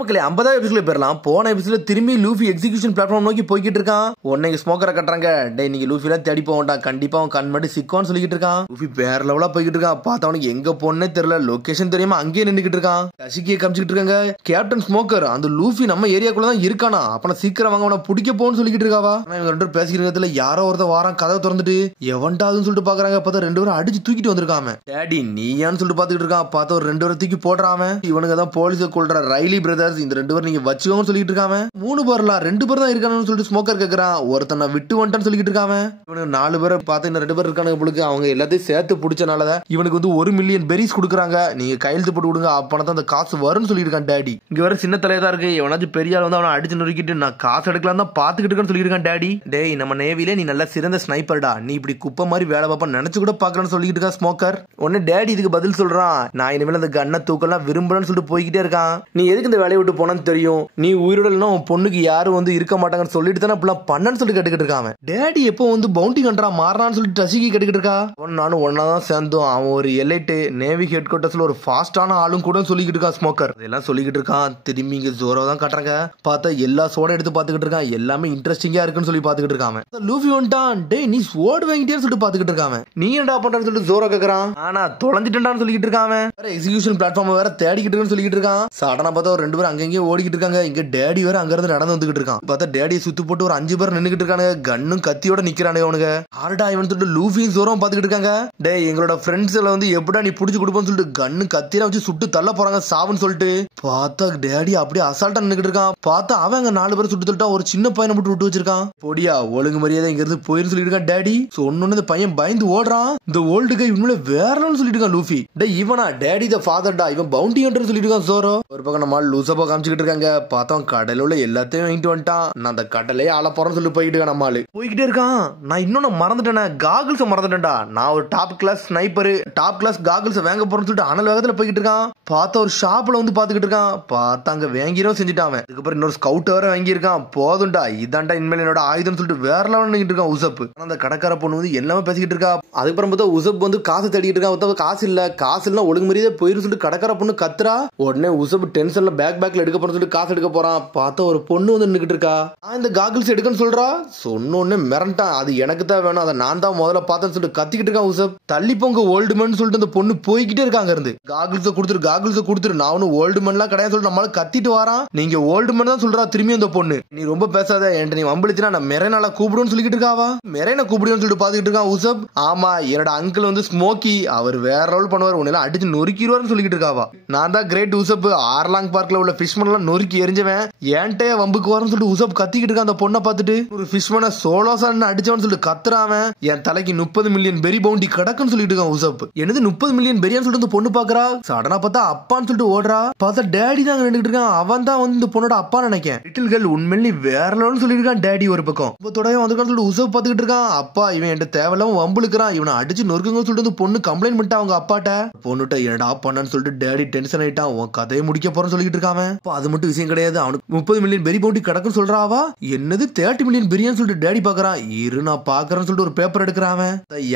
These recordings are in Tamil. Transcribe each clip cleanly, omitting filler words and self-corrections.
மக்களே 50வது எபிசோட்ல போயிடலாம். போன எபிசோட்ல திரும்பி லூஃபி எக்ஸிகியூஷன் பிளாட்ஃபார்ம் நோக்கி போய்கிட்டு இருக்கான். உடனே ஸ்மோக்கரை கட்டுறாங்க. டேய் நீங்க லூஃபில தேடி போக கண்டிப்பா அவன் கண் மட்டும் சிக்குவான்னு சொல்லிட்டு இருக்கான். லூஃபி வேற லெவலா போய்கிட்டு இருக்கான். பார்த்தா அவனுக்கு எங்க போனே தெரியல. லொகேஷன் தெரியாம அங்கேயே நின்றுகிட்டு இருக்கான். கசிக்கிய காமிச்சிட்டு இருக்காங்க. கேப்டன் ஸ்மோக்கர் அந்த லூஃபி நம்ம ஏரியாக்குள்ள தான் இருக்கானா, அப்ப சீக்கிரம் வாங்க அவனை பிடிக்க போன்னு சொல்லிட்டு இருக்காவா. இவங்க ரெண்டு பேரும் பேசிக்கிறதுல யாரோ ஒருத்தர் வாரம் கதவை திறந்துட்டு எவன்டாதுன்னு சொல்லிட்டு பாக்குறாங்க. பார்த்தா ரெண்டு பேரும் அடிச்சு தூக்கிட்டு வந்திருக்காம. டேடி நீயான்னு சொல்லிட்டு பாத்துக்கிட்டு இருக்கான். பார்த்தா ஒரு ரெண்டு பேரும் தூக்கி போடுறான். இவனுக்கு தான் போலீஸை கொள்ற ரைலி பிரதர்ஸ். இந்த ரெண்டு பேரும் நீங்க வச்சுக்கோன்னு சொல்லிட்டு இருக்காம. 3 பேர்ல 2 பேர் தான் இருக்கானு சொல்லிட்டு ஸ்மோக்கர் கேக்குறான். ஒருத்தனை விட்டு வந்துட்டான்னு சொல்லிட்டு இருக்காம. இவனுக்கு 4 பேரை பார்த்து இன்னும் 2 பேர் இருக்கானுங்க போலுக்கு. அவங்க எல்லாத்தையும் சேர்த்து பிடிச்சனாலதான் இவனுக்கு வந்து 1 மில்லியன் பெரிஸ் கொடுக்குறாங்க. நீங்க கையெழுத்து போட்டு விடுங்க, அப்பனா தான் அந்த காசு வரும்னு சொல்லிட்டு இருக்கான் டேடி. இங்க வர சின்ன தலையா தான் இருக்கு. எவனாச்சும் பெரிய ஆள் வந்து அவனை அடிச்சு நொறுக்கிட்டு நான் காசு எடுக்கலாம் தான் பாத்துக்கிட்டு இருக்கேன்னு சொல்லிட்டு இருக்கான் டேடி. டேய் நம்ம நேவிலே நீ நல்ல சிறந்த ஸ்னைப்பர்டா, நீ இப்படி குப்பை மாதிரி வேலை பார்ப்ப நினைச்சு கூட பாக்கலன்னு சொல்லிட்டு இருக்கா ஸ்மோக்கர். உடனே டேடி இதுக்கு பதில் சொல்றான். நான் இனிமேல் அந்த கண்ணை தூக்கலாம் விரும்பலன்னு சொல்லிட்டு போய்கிட்டே இருக்கான். நீ எதுக்கு இந்த வேலையை விட்டு போனான்னு தெரியும். நீ உயிரோட பொண்ணுக்கு யாரும் வந்து இருக்க மாட்டாங்கன்னு சொல்லிட்டு தானே அப்படிலாம் பண்ணன்னு சொல்லி கேட்டுக்கிட்டு இருக்கான். டேடி எப்போ வந்து பவுண்டி கண்ட்ரா மாறான்னு சொல்லிட்டு டசிக்கி கேட்டுக்கிட்டு இருக்கா. நானும் ஒன்னாதான் சேர்ந்தோம். அவன் ஒரு எலைட்டு நேவி ஹெட் குவார்டர்ஸ்ல ஒரு ஃபாஸ்டான ஆளும் கூட சொல்லிக்கிட்டு இருக்கான் ஸ்மோக்கர். இதெல்லாம் சொல்லிக்கிட்டு இருக்கான். திரும்பி இங்க ஜோரோ தான் காட்டுறாங்க. பார்த்தா எல்லா சோட எடுத்து பாத்துக்கிட்டு இருக்கான். எல்லாமே இன்ட்ரெஸ்டிங்கா இருக்குன்னு சொல்லி பாத்துக்கிட்டு இருக்கான். லூஃபி வந்துட்டான். டேய் நீ ஸ்வோர்ட் வாங்கிட்டேன்னு சொல்லிட்டு பாத்துக்கிட்டு இருக்கான். நீ என்னடா பண்றான்னு சொல்லிட்டு ஜோரோ கேக்குறான். ஆனா தொலைஞ்சிட்டான்னு சொல்லிட்டு இருக்கான். வேற எக்ஸிகியூஷன் பிளாட்ஃபார்ம் வேற தேடிக்கிட்டு இருக்குன்னு சொல்லிட்டு இருக்கான். சடனா பார்த்தா ஒரு 2 பேரும் அங்கங்கே ஓடிக்கிட்டு இருக்காங்க. இங்க டேடி வேற அங்க இருந்து நடந்து வந்துகிட்டு இருக்கான். பார்த்தா டேடியை சுத்தி போட்டு ஒரு 5 பேர் நின்னுகிட்டு இருக்கானுங்க. கண்ணும் கத்தியோட நிக்கிறானுங்க. அவனுங்க ஆர்டா இவன் சொல்லிட்டு லூஃபியும் ஜோரம் பாத்துக்கிட்டு இருக்காங்க. டேய் எங்களோட ஃப்ரெண்ட்ஸ்ல வந்து எப்படா நீ புடிச்சு கொடுப்போன்னு சொல்லிட்டு கண்ணு கத்தியெல்லாம் வச்சு சுட்டு தள்ள போறாங்க சாவுன்னு சொல்லிட்டு. பார்த்தா டேடி அப்படியே அசால்ட்டா நின்னுகிட்டு இருக்கான். பார்த்தா அவன் அங்க 4 பேர் சுட்டு தள்ளிட்டா ஒரு சின்ன பையனை மட்டும் விட்டு வச்சிருக்கான். பொடியா ஒழுங்கு மரியாதை இங்க இருந்து போயிருந்து சொல்லிட்டு இருக்கான் டேடி. சொன்னோன்னு இந்த பையன் பயந்து ஓடுறான். இந்த ஓல்டு கை இவனுல வேறன்னு சொல்லிட்டு இருக்கான் லூஃபி. டேய் இவனா டேடி த ஃபாதர்டா, இவன் பவுண்டி ஹண்டர்னு சொல்லிட்டு இருக்கான் ஜோரோ. ஒரு பக்கம் நம்ம லூசப்பா காமிச்சிட்டு இருக்காங்க. பார்த்தா கடல உள்ள எல்லாத்தையும் வாங்கிட்டு வந்துட்டான். நான் அந்த கடலையே ஆள போறேன்னு சொல்லி போயிட்டு இருக்கான். நம்மளு போய்கிட்டே இருக்கான். நான் இன்னொன்னு மறந்துட்டேன், காகிள்ஸ் மறந்துட்டேன்டா. நான் ஒரு top class sniper, top class goggles வாங்க போறேன்னு சொல்லிட்டு அனல் வேகத்துல போய்கிட்டு இருக்கான். பார்த்தா ஒரு ஷாப்ல வந்து பாத்துக்கிட்டு இருக்கான். பார்த்தா அங்க வாங்கிரும் செஞ்சுட்டான். அதுக்கப்புறம் இன்னொரு ஸ்கவுட் வேற வாங்கியிருக்கான். போதும்டா இதான்டா இனிமேல் என்னோட ஆயுதம் சொல்லிட்டு வேற லெவல் நின்னுட்டு இருக்கான் உசப். அந்த கடைக்கார பொண்ணு வந்து எல்லாமே பேசிக்கிட்டு இருக்கா. அதுக்கப்புறம் பார்த்தா உசப் வந்து காசு தேடிக்கிட்டு இருக்கான். காசு இல்ல காசு இல்ல ஒழுங்கு மரியாதை போயிரு சொல்லிட்டு கடைக்கார பொண்ணு கத்துறா. உடனே உசப் டென்ஷன்ல பேக்ல எடுக்க போறேன்னு சொல்லிட்டு காசு எடுக்க போறான். பார்த்தா ஒரு பொண்ணு வந்து நின்னுகிட்டு இருக்கா. இந்த காகிள்ஸ் எடுக்கன்னு சொல்றா. சொன்னோன்னு மிரண்டான். அது எனக்கு தான் வேணும், அதை நான் தான் முதல்ல பார்த்தேன்னு சொல்லிட்டு கத்திக்கிட்டு இருக்கான் உசப். தள்ளி போங்க ஓல்டு மேன் சொல்லிட்டு அந்த பொண்ணு போய்கிட்டே இருக்காங்க. இருந்து காகிள்ஸ் கொடுத்துரு நான் ஒன்னும் ஓல்டு மேன்லாம் கிடையாது சொல்லிட்டு நம்மளால கத்திட்டு வாரான். நீங்க ஓல்டு மேன் தான் சொல்றா திரும்பி அந்த பொண்ணு. நீ ரொம்ப பேசாத, என்கிட்ட நீ வம்பிழுத்தினா நான் மெரேனால கூப்பிடுன்னு சொல்லிக்கிட்டு இருக்காவா. மெரேனை கூப்பிடுன்னு சொல்லிட்டு பாத்துக்கிட்டு இருக்கான் உசப். ஆமா என்னோட அங்கிள் வந்து ஸ்மோக்கி, அவர் வேற ரோல் பண்ணுவார், உன்னெல்லாம் அடிச்சு நொறுக்கிடுவார்னு சொல்லிக்கிட்டு இருக்காவா. நான் தான் கிரேட் உசப், ஆர்லாங் பார்க்ல உள்ள ஃபிஷ்மன் எல்லாம் நொறுக்கி எரிஞ்சவன், ஏன்ட்டே வம்புக்கு வரன்னு சொல்லிட்டு உசப் கத்திக்கிட்டு இருக்கான். அந்த பொண்ணை பார்த்துட்டு ஒரு ஃபிஷ்மனை சோலோசான்னு அடிச்சவன்னு சொல்லிட்டு கத்துறாவன். என் தலைக்கு 30 மில்லியன் பெரி பவுண்டி கிடக்குன்னு சொல்லிட்டு இருக்கான் உசப். என்னது 30 மில்லியன் பெரியான்னு சொல்லிட்டு அந்த பொண்ணு பாக்குறா. சடனா பார்த்தா அப்பான்னு சொல்லிட்டு ஓடுறா. பார்த்தா டேடி தான் நின்றுட்டு இருக்கான். அவன் தான் வந்து இந்த பொண்ணோட அப்பா நினைக்கேன். லிட்டில் கேர்ள் உண்மையிலே வேற லெவல்னு சொல்லிருக்கான் டேடி. ஒரு பக்கம் இப்போடைய வந்துருக்கான்னு சொல்லிட்டு உசப் பாத்துக்கிட்டு இருக்கான். அப்பா இவன் என்கிட்ட தேவையில்லாம வம்புழுக்கிறான், இவனை அடிச்சு நொறுக்குங்கன்னு சொல்லிட்டு பொண்ணு கம்ப்ளைண்ட் பண்ணிட்டா அவங்க அப்பாட்ட. பொண்ணுட்ட என்னடா பண்ணான்னு சொல்லிட்டு டேடி டென்ஷன் ஆயிட்டான். உன் கதையை முடிக்க போறேன்னு சொல்லிட்டு இருக்கான். அது மட்டும் விஷயம் கிடையாது, அவனுக்கு 30 மில்லியன் பெரி பவுண்டி கிடக்குன்னு சொல்றாவா. என்னது 30 மில்லியன் பெரியான்னு சொல்லிட்டு டேடி பாக்குறான். இரு நான் பாக்குறேன்னு சொல்லிட்டு ஒரு பேப்பர் எடுக்கிறான்.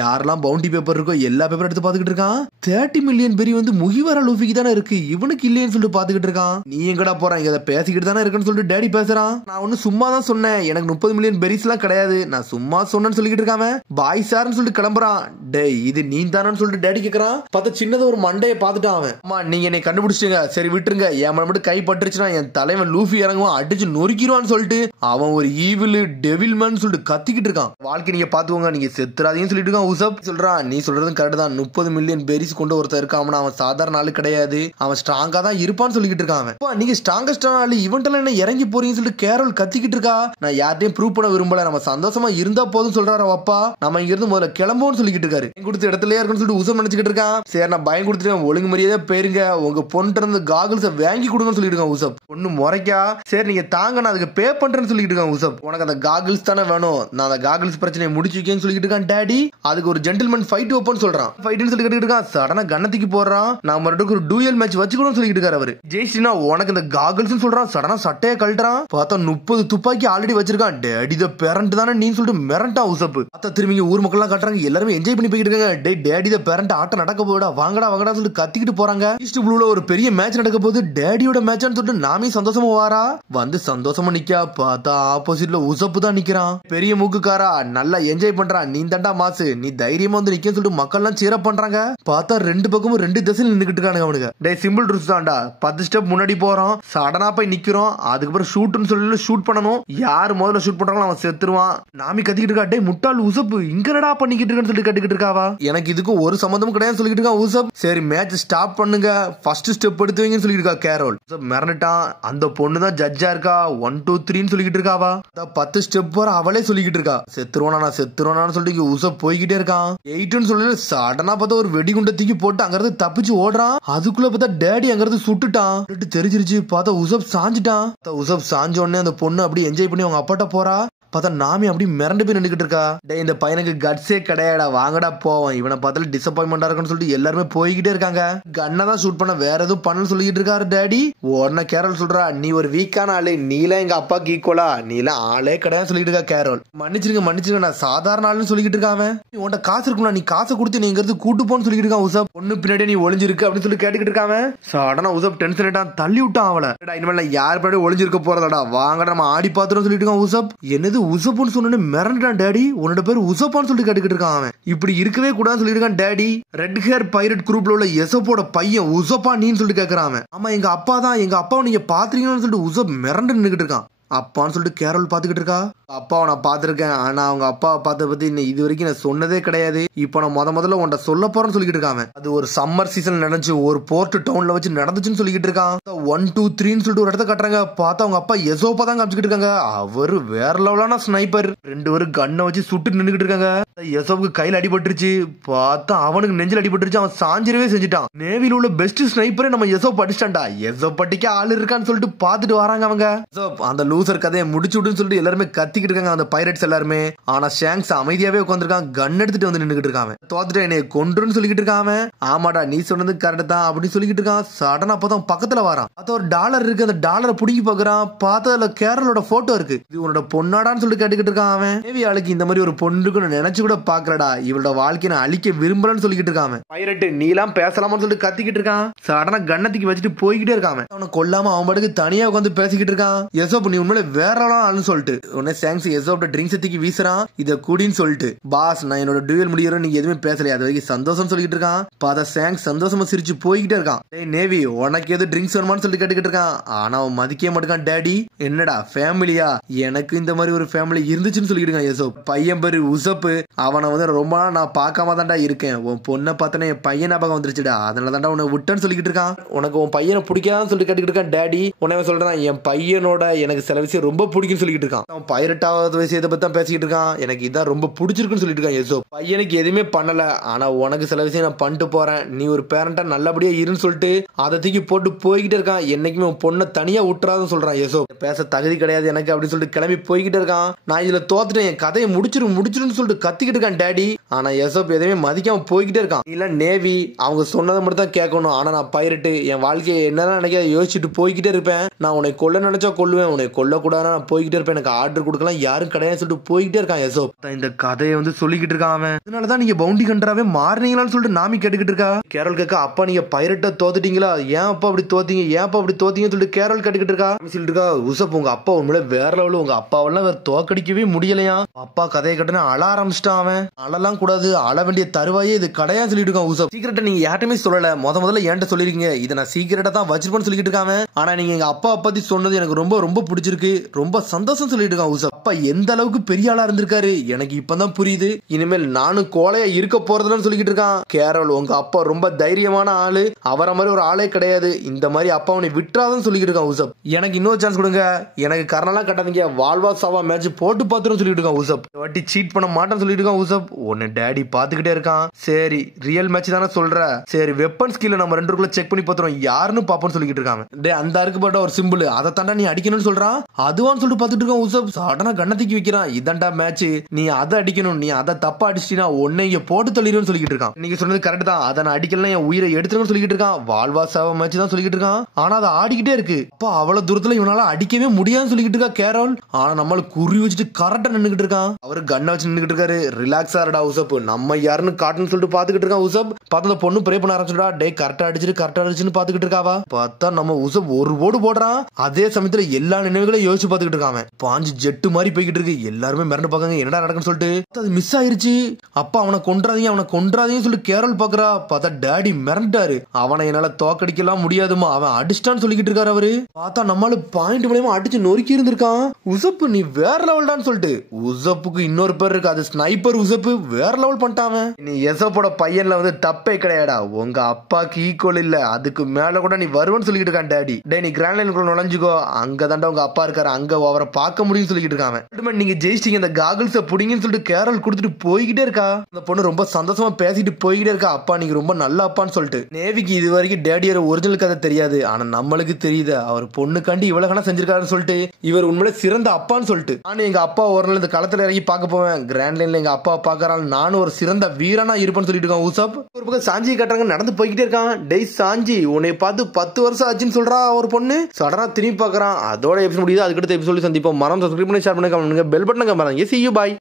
யாரெல்லாம் பவுண்டி பேப்பர் இருக்கோ எல்லா பேப்பர் எடுத்து பாத்துக்கிட்டு இருக்கான். 30 மில்லியன் பெரி வந்து முகிவர லூஃபிக்கு தானே இருக்கு, இவனுக்கு இல்லைன்னு சொல்லிட்டு பாத்துக்கிட்டு இருக்கான். நீ எங்கடா போறான், இதை பேசிக்கிட்டு தானே இருக்குன்னு சொல்லிட்டு டேடி பேசுறான். நான் ஒண்ணு சும்மா தான் சொன்னேன், எனக்கு 30 மில்லியன் பெரிஸ் எல்லாம் கிடையாது, நான் சும்மா சொன்னேன்னு சொல்லிக்கிட்டு இருக்காம. பாய் சார்னு சொல்லிட்டு கிளம்புறான். டேய் இது நீ தானு சொல்லிட்டு டேடி கேக்குறான். பார்த்தா சின்னதா ஒரு மண்டையை பார்த்துட்டான் அவன். அம்மா நீங்க என்னை கண்டுபிடிச்சிங்க, சரி விட்டுருங்க, என் மேல மட்டும் கை பட்டுருச்சுன்னா என் தலைவன் லூஃபி இறங்குவான், அடிச்சு நொறுக்கிடுவான்னு சொல்லிட்டு அவன் ஒரு ஈவில் டெவில் மேன் சொல்லிட்டு கத்திக்கிட்டு இருக்கான். வாழ்க்கை நீங்க பாத்துக்கோங்க, நீங்க செத்துறாதீங்கன்னு சொல்லிட்டு இருக்கான் உசப். சொல்றான் நீ சொல்றதும் கரெக்ட் தான், 30 மில்லியன் பெரிஸ் கொண்டு ஒருத்தர் இருக்கான், அவன் சாதாரண ஆளு கிடையாது, அவன் ஸ்ட்ராங்கா தான் இருப்பான்னு சொல்லிக்கிட்டு இருக்கான். நீங்க ஸ்ட்ராங்கஸ்டான ஆளு, இவன்ட்டெல்லாம் என்ன இறங்கி போறீங்கன்னு சொல்லிட்டு கேரோல் கத்திக்கிட்டு இருக்கா. நான் யார்ட்டையும் ப்ரூவ் பண்ண விரும்பல, நம்ம சந்தோஷமா இருந்தா போதும் சொல்றாரு அப்பா. நம்ம இங்க இருந்து முதல்ல கிளம்புவோம்னு சொல்லிக்கிட்டு இருக்காரு. கொடுத்த இடத்துல இருக்குன்னு சொல்லிட்டு உசப் நினைச்சுக்கிட்டு இருக்கான். சரி நான் பயம் கொடுத்துருக்கேன், ஒழுங்கு மரியாதை போயிருங்க, உங்க பொண்ணு இருந்து காகிள்ஸ் வாங்கி கொடுங்கன்னு சொல்லிட்டு இருக்கான் உசப். பொண்ணு முறைக்கா சரி நீங்க தாங்க நான் அதுக்கு பே பண்றேன்னு சொல்லிட்டு இருக்கான் உசப். உனக்கு அந்த காகிள்ஸ் தானே வேணும், நான் அந்த காகிள்ஸ் பிரச்சனையை முடிச்சுக்கேன்னு சொல்லிட்டு இருக்கான் டேடி. அதுக்கு ஒரு ஜென்டில்மேன் ஃபைட் ஓப்பன் சொல்றான். ஃபைட்னு சொல்லிட்டு இருக்கான். சடனா கண்ணத்துக்கு போறான். நான் மறுபடியும் ஒரு டூயல் மேட்ச் வச்சுக்கணும்னு சொல்லிட்டு இருக்காரு அவரு. ஜெயிச்சினா உனக்கு இந்த காகிள்ஸ் சொல்றான். சடனா சட்டையை கழட்டுறான். பார்த்தா 30 துப்பாக்கி ஆல்ரெடி வச்சிருக்கான். டேடி த பேரண்ட் தானே நீ சொல்லிட்டு மிரண்டா உசப். பார்த்தா திரும்பி ஊர் மக்கள் எல்லாம் காட்டுறாங்க. எல்லாரும் என்ஜாய் பண்ணி போயிட்டு இருக்காங்க. டே டேடி த பேரண்ட் ஆட்டம் நடக்க போடா, வாங்கடா வாங்கடா சொல்லிட்டு கத்திக்கிட்டு போறாங்க. ஈஸ்ட் ப்ளூல ஒரு பெரிய மேட்ச் நடக்க போகுது. டேடியோட மேட்ச்னு சொல்லிட்டு நாமி சந்தோஷமா வாரா வந்து சந்தோஷமா நிக்கா. பார்த்தா ஆப்போசிட்ல உசப்பு தான் நிக்கிறான். பெரிய மூக்குக்காரா நல்லா என்ஜாய் பண்றான். நீ தாண்டா மாசு, நீ தைரியமா வந்து நிக்க சொல்லிட்டு மக்கள் எல்லாம் சீரப் பண்றாங்க. பார்த்தா ரெண்டு பக்கமும் ரெண்டு திசையில் நின்னுகிட்டு இருக்கானுங்க அவனுங்க. டே சிம்பிள் ரூல்ஸ் தான்டா. 10 ஸ்டெப் முன்னாடி போறோம், சடனா போய் நிக்கிறோம், அதுக்கப்புறம் ஷூட்னு சொல்லி ஷூட் பண்ணணும். யாரு முதல்ல ஷூட் பண்றாங்களோ அவன் செத்துருவான். நாமி கத்திக்கிட்டு இருக்கா. டே முட்டாள் உசப்பு இங்கடா பண்ணிக்கிட்டு இருக்கான்னு சொல்லிட்டு கட்டிக்கிட்டு இருக்காவா. எனக்கு இதுக்கு ஒரு சம்பந்தமும் கிடையாது சொல்லிட்டு இருக்கா உசப். சரி மேட்ச் ஸ்டாப் பண்ணுங்க, ஃபர்ஸ்ட் ஸ்டெப் எடுத்து வைங்கன்னு சொல்லிட்டு இருக்கா கேரோல். மிரண்டுட்டான். அந்த பொண்ணு தான் ஜட்ஜா இருக்கா. 1 2 3 சொல்லிக்கிட்டு இருக்காவா. 10 ஸ்டெப் வர அவளே சொல்லிக்கிட்டு இருக்கா. செத்துருவானா சொல்லிட்டு உசப் போய்கிட்டே இருக்கான். 8ன்னு சொல்லி சடனா பார்த்தா ஒரு வெடிகுண்டை தூக்கி போட்டு அங்கிருந்து தப்பிச்சு ஓடுறான். அதுக்குள்ள பார்த்தா டேடி அங்கிருந்து சுட்டுட்டான். தெரிஞ்சிருச்சு. பார்த்தா உசப் சாஞ்சிட்டான். உசப் சாஞ்ச உடனே அந்த பொண்ணு அப்படி என்ஜாய் பண்ணி அவங்க அப்பாட்ட போறா. பார்த்தா நாமி அப்படி மிரண்டு போய் நின்றுகிட்டு இருக்கா. டே இந்த பையனுக்கு கட்ஸே கிடையாடா, வாங்கடா போவோம். இவனை பார்த்தால டிசப்பாயின்மெண்டா இருக்குன்னு சொல்லிட்டு எல்லாருமே போய்கிட்டே இருக்காங்க. கண்ணை தான் ஷூட் பண்ண, வேற எதுவும் பண்ணு சொல்லிட்டு இருக்காரு டேடி. உடனே கேரோல் சொல்றா, நீ ஒரு வீக்கான ஆளு, நீலாம் எங்க அப்பாக்கு ஈக்குவலா, நீலாம் ஆளே கிடையாது சொல்லிட்டு இருக்கா கேரோல். மன்னிச்சிருங்க நான் சாதாரண ஆளுன்னு சொல்லிட்டு இருக்காம. உன்கிட்ட காசு இருக்கும்னா நீ காசை கொடுத்து நீங்க இருந்து கூட்டு போன்னு சொல்லிட்டு இருக்கான் உசப். பொண்ணு பின்னாடி நீ ஒளிஞ்சிருக்கு அப்படின்னு சொல்லி கேட்டுக்கிட்டு இருக்காம. சடனா உசப் டென்ஷன் ஆயிட்டான், தள்ளி விட்டான் அவளை. இனிமேல் யார் பின்னாடி ஒளிஞ்சிருக்க போறதாடா, வாங்கடா நம்ம ஆடி பாத்துறோம் சொல்லிட்டு இருக்கான் உசப். என்னது உசப்புன்னு சொன்ன மிரண்டான் டேடி. உன்னோட பேர் உசப்பான்னு சொல்லிட்டு கேட்டுக்கிட்டு இருக்கான் அவன். இப்படி இருக்கவே கூடாதுன்னு சொல்லிருக்கான் டேடி. ரெட் ஹேர் பைரட் குரூப்ல உள்ள எசப்போட பையன் உசப்பா நீன்னு சொல்லிட்டு கேக்குறான். ஆமா எங்க அப்பா தான், எங்க அப்பாவை நீங்க பாத்துறீங்கன்னு சொல்லிட்டு உசப் மிரண்டு நின்னுகிட்டு இருக்கான். அப்பான்னு சொல்லிட்டு கேரோல் பாத்துக்கிட்டு இருக்கா. அப்பாவை நான் பாத்திருக்கேன், ஆனா அவங்க அப்பாவை பார்த்த பத்தி இது வரைக்கும் நான் சொன்னதே கிடையாது. இப்ப நான் முதல்ல உன்ட சொல்ல போறேன்னு சொல்லிட்டு இருக்காங்க. அது ஒரு சம்மர் சீசன் நடந்துச்சு, ஒரு போர்ட் டவுன்ல வச்சு நடந்துச்சுன்னு சொல்லிட்டு இருக்கான். 1 2 3ன்னு சொல்லிட்டு ஒரு இடத்த கட்டுறாங்க. பார்த்தா அவங்க அப்பா எசோப்பா தான் காமிச்சுக்கிட்டு இருக்காங்க. அவரு வேற லெவலான ஸ்னைப்பர். 2 பேரும் கண்ணை வச்சு சுட்டு நின்னுகிட்டு இருக்காங்க. எசோப்புக்கு கையில அடிபட்டுருச்சு. பார்த்தா அவனுக்கு நெஞ்சில் அடிபட்டுருச்சு. அவன் சாஞ்சிரவே செஞ்சுட்டான். நேவில உள்ள பெஸ்ட் ஸ்னைப்பரே நம்ம எசோப் அடிச்சிட்டான்டா. எசோப் அடிக்க ஆள் இருக்கான்னு சொல்லிட்டு பாத்துட்டு வராங்க அவங்க. அந்த லூசர் கதையை முடிச்சு விட்டுன்னு சொல்லிட்டு எல்லாருமே கத்திக்கிட்டு இருக்காங்க அந்த பைரட்ஸ் எல்லாருமே. ஆனா ஷாங்க்ஸ் அமைதியாவே உட்காந்துருக்கான், கன் எடுத்துட்டு வந்து நின்னுகிட்டு இருக்கான். தோத்துட்டு என்னை கொன்றுன்னு சொல்லிக்கிட்டு இருக்கான். ஆமாடா நீ சொன்னது கரெக்ட் தான் அப்படின்னு சொல்லிக்கிட்டு இருக்கான். சடனா அப்பதான் பக்கத்துல வரான். பார்த்தா ஒரு டாலர் இருக்கு. அந்த டாலரை புடிங்கி பாக்குறான். பார்த்தா அதுல கேரளோட போட்டோ இருக்கு. இது உன்னோட பொண்ணாடான்னு சொல்லிட்டு கேட்டுக்கிட்டு இருக்கான் அவன். நேவி ஆளுக்கு இந்த மாதிரி ஒரு பொண்ணு இருக்குன்னு நினைச்சு கூட பாக்கலடா, இவளோட வாழ்க்கையை நான் அழிக்க விரும்புறேன்னு சொல்லிக்கிட்டு இருக்கான். பைரட் நீலாம் பேசலாமான்னு சொல்லிட்டு கத்திக்கிட்டு இருக்கான். சடனா கண்ணத்துக்கு வச்சுட்டு போய்கிட்டே இருக்கான். அவனை கொல்லாம அவன் பாட்டுக்கு தனியா உட்காந்து பேசிக்கிட்டு இருக்கான். எசோப் நீ உண்மையில வேற ஆளுன்னு சொல்லிட்டு உடனே சாங்ஸ் எசோப்ட ட்ரிங்க்ஸ் தூக்கி வீசுறான். இத குடின்னு சொல்லிட்டு. பாஸ் நான் என்னோட டுயல் முடியறோம், நீங்க எதுவுமே பேசலையா, அது வரைக்கும் சந்தோஷம் சொல்லிட்டு இருக்கான். பார்த்தா சாங்ஸ் சந்தோஷமா சிரிச்சு போய்கிட்டே இருக்கான். டேய் நேவி உனக்கு எது ட்ரிங்க்ஸ் வேணுமான்னு சொல்லிட்டு கேட்டுக்கிட்டு இருக்கான். ஆனா அவன் மதிக்கவே மாட்டான். டேடி என்னடா ஃபேமிலியா, எனக்கு இந்த மாதிரி ஒரு ஃபேமிலி இருந்துச்சுன்னு சொல்லிட்டு இருக்கான் எசோப். பையன் பேரு உசப்பு. அவனை வந்து ரொம்ப நான் பார்க்காம தான்டா இருக்கேன். உன் பொண்ணை பார்த்தனே என் பையன் ஞாபகம் வந்துருச்சுடா, அதனால தான்டா உன்னை விட்டேன்னு சொல்லிட்டு இருக்கான். உனக்கு உன் பையனை பிடிக்காதுன்னு சொல்லிட்டு கேட்டுக்கிட்டு இருக்கான். டேடி உன்னை சொல்றான், என் பையனோட எனக்கு சில விஷயம் ரொம்ப பிடிக்கும்னு சொல்லிட்டு இருக்கான். அவன் பைரட்டாவது விஷயத்தை பத்தி தான் பேசிக்கிட்டு இருக்கான். எனக்கு இதான் ரொம்ப பிடிச்சிருக்குன்னு சொல்லிட்டு இருக்கான் எசோப். பையனுக்கு எதுவுமே பண்ணல, ஆனா உனக்கு சில விஷயம் நான் பண்ணிட்டு போறேன், நீ ஒரு பேரண்டா நல்லபடியா இருன்னு சொல்லிட்டு அதை தூக்கி போட்டு போய்கிட்டே இருக்கான். என்னைக்குமே உன் பொண்ணை தனியா விட்டுறாதுன்னு சொல்றான் எசோப். பேச தகுதி கிடையாது எனக்கு அப்படின்னு சொல்லிட்டு கிளம்பி போய்கிட்டே இருக்கான். நான் இதுல தோத்துட்டேன், என் கதையை முடிச்சிருன்னு சொல்லிட்டு கத்திக்கிட்டு இருக்கான் டேடி. ஆனா எசோப் எதுவுமே மதிக்காம போய்கிட்டே இருக்கான். இல்ல நேவி அவங்க சொன்னதை மட்டும் தான் கேட்கணும், ஆனா நான் பைரட்டு என் வாழ்க்கையை என்னதான் நினைக்க யோசிச்சுட்டு போய்கிட்டே இருப்பேன். நான் உன்னை கொல்ல நினைச்சா கொல்லுவேன், உன்னை கொல்ல கூடாதுன்னா நான் போய்கிட்டே இருப்பேன், எனக்கு ஆர்டர் கொடுக்கலாம் யாரும் கிடையாது சொல்லிட்டு போய்கிட்டே இருக்கான் எசோப். இந்த கதையை வந்து சொல்லிக்கிட்டு இருக்கான் அவன். அதனாலதான் நீங்க பவுண்டி கண்டராவே மாறினீங்களான்னு சொல்லிட்டு நாமி கேட்டுக்கிட்டு இருக்கா. கேரல் கேட்க, அப்பா நீங்க பைரட்டை தோத்துட்டீங்களா, ஏன் அப்பா அப்படி தோத்தீங்க, ஏன் அப்பா அப்படி தோத்தீங்கன்னு சொல்லிட்டு கேரல் கேட்டுக்கிட்டு இருக்கா. சொல்லிட்டு இருக்கா உசப் உங்க அப்பா உண்மையில வேற லெவலு, உங்க அப்பாவெல்லாம் வேற தோக்கடிக்கவே முடியலையா. அப்பா கதையை கட்டுன அழ ஆரம்பிச்சிட்டான் அவன். அழலாம் கூடாது, அழ வேண்டிய தருவாயே இது கடையா சொல்லிட்டு இருக்கான் உசப். சீக்கிரட்டை நீங்க யார்ட்டுமே சொல்லல, முதல்ல என்கிட்ட சொல்லிருக்கீங்க, இதை நான் சீக்கிரட்டா தான் வச்சிருப்பேன்னு சொல்லிட்டு இருக்காங்க. ஆனா நீங்க எங்க அப்பா பத்தி சொன்னது எனக்கு ரொம்ப ரொம்ப பிடிச்சிருக்கு, ரொம்ப சந்தோஷம் சொல்லிட்டு இருக்கான் உசப். அப்பா எந்த அளவுக்கு பெரிய ஆளா இருந்திருக்காரு எனக்கு இப்பதான் புரியுது, இனிமேல் நானும் கோலையா இருக்க போறதுன்னு சொல்லிக்கிட்டு இருக்கான். கேரல் உங்க அப்பா ரொம்ப தைரியமான ஆளு, அவரை மாதிரி ஒரு ஆளே கிடையாது, இந்த மாதிரி அப்பா அவனை விட்டுறாதுன்னு சொல்லிக்கிட்டு இருக்கான் உசப். எனக்கு இன்னொரு சான்ஸ் கொடுங்க, எனக்கு கர்னலா கட்டாதீங்க, வாழ்வா சாவா மேட்ச் போட்டு பாத்துரும் சொல்லிட்டு இருக்கான் உசப். வாட்டி சீட் பண்ண மாட்டேன்னு சொல்லிட்டு இருக்கான் உசப். உன்னை டேடி பாத்துக்கிட்டே இருக்கான். சரி ரியல் மேட்ச் தானே சொல்ற, சரி வெப்பன் ஸ்கில்ல நம்ம 2 செக் பண்ணி பாத்துறோம் யாருன்னு பாப்போம்னு சொல்லிக்கிட்டு இருக்காங்க. டே அந்த அறுக்கப்பட்ட ஒரு சிம்பிள் அதை தாண்டா நீ அடிக்கணும்னு சொல்றான். அதுவான்னு சொல்லிட்டு பாத்துட்டு இருக்கான் உசப். சடனா கண்ணை தூக்கி வைக்கிறான். இதான்டா மேட்ச், நீ அதை அடிக்கணும், நீ அதை தப்பா அடிச்சிட்டீனா உன்னை இங்க போட்டு தள்ளிடுன்னு சொல்லிட்டு இருக்கான். நீங்க சொன்னது கரெக்ட் தான், அதை நான் அடிக்கலாம் என் உயிரை எடுத்துருன்னு சொல்லிட்டு இருக்கான். வாழ்வா சாவ மேட்ச் தான் சொல்லிட்டு இருக்கான். ஆனா அதை ஆடிக்கிட்டே இருக்கு. அப்ப அவ்வளவு தூரத்துல இவனால அடிக்கவே முடியாதுன்னு சொல்லிட்டு இருக்கா கேரோல். ஆனா நம்மள குறி வச்சுட்டு கரெக்டா நின்னுகிட்டு இருக்கான். அவரு கண்ணை வச்சு நின்னுகிட்டு இருக்காரு. ரிலாக்ஸா இருடா உசப், நம்ம யாருன்னு காட்டுன்னு சொல்லிட்டு பாத்துக்கிட்டு இருக்கான் உசப். பார்த்தா பொண்ணு ப்ரே பண்ண ஆரம்பிச்சுடா. டே கரெக்டா அடிச்சுன்னு பாத்துக்கிட்டு இருக்காவா. பார்த்தா நம்ம உசப் ஒரு போடு போடுறான். அதே சமயத்துல எல்லா நினைவுகளையும் யோசிச்சு பாத்துக்கிட்டு இருக்கான். பாஞ்சு ஜெட்டு மாதிரி போய்கிட்டு இருக்கு. எல்லாருமே மிரண்டு பாக்காங்க என்னடா நடக்குன்னு சொல்லிட்டு. அது மிஸ் ஆயிருச்சு. அப்பா அவனை கொன்றாதீங்க சொல்லி கேரல் பாக்குறா. பார்த்தா டாடி மிரண்டாரு. அவனை என்னால தோக்கடிக்கலாம் முடியாதுமா, அவன் அடிச்சிட்டான்னு சொல்லிக்கிட்டு இருக்காரு அவரு. பார்த்தா நம்மள பாயிண்ட் மூலமா அடிச்சு நொறுக்கி இருந்திருக்கான். உசப்பு நீ வேற லெவல்டான்னு சொல்லிட்டு. உசப்புக்கு இன்னொரு பேர் இருக்கு, அது ஸ்னைப்பர் உசப்பு. வேற லெவல் பண்ணிட்டான். நீ எசப்போட பையன்ல வந்து தப்பே கிடையாடா, உங்க அப்பாக்கு ஈக்குவல் இல்ல, அதுக்கு மேல கூட நீ வருவன்னு சொல்லிட்டு இருக்கான் டாடி. டே நீ கிராண்ட் லைனுக்குள்ள நுழைஞ்சுக்கோ, அங்கதான்டா உங்க அப்பா இருக்காரு, அங்க அவரை பார்க்க முடியும்னு சொல்லிட்டு இருக்காங்க. நீங்க ஜெயிச்சிட்டீங்க, இந்த காகல்ஸ் புடிங்கன்னு சொல்லிட்டு கேரல் கொடுத்துட்டு போய்கிட்டே இருக்கா. அந்த பொண்ணு ரொம்ப சந்தோஷமா பேசிட்டு போய்கிட்டே இருக்கா. அப்பா நீங்க ரொம்ப நல்ல அப்பான்னு சொல்லிட்டு. நேவிக்கு இது வரைக்கும் டேடியோட ஒரிஜினல் கதை தெரியாது, ஆனா நம்மளுக்கு தெரியுது அவர் பொண்ணுக்காண்டி இவ்வளவு கணக்கு செஞ்சிருக்காருன்னு சொல்லிட்டு. இவர் உண்மையில சிறந்த அப்பான்னு சொல்லிட்டு. நானும் எங்க அப்பா ஒரு நாள் இந்த களத்துல இறங்கி பார்க்க போவேன். கிராண்ட் லைன்ல எங்க அப்பா பாக்குறான், நானும் ஒரு சிறந்த வீரனா இருப்பேன்னு சொல்லிட்டு இருக்கான் உசப். ஒரு பக்கம் சாஞ்சி கட்டுறாங்க, நடந்து போய்கிட்டே இருக்கான். டேய் சாஞ்சி, உன்னை பார்த்து 10 வருஷம் ஆச்சுன்னு சொல்றா ஒரு பொண்ணு. சடனா திரும்பி பாக்குறான். அதோட எபிசோட் முடியுது. அதுக்கடுத்த எபிசோட் சந்திப்போம். மரம் சப்ஸ்கிரைப் பண்ணி ஷேர் பண்ணுங்க, பெல் பட்டனை கமெண்ட் பண்ணுங்க. See you, bye.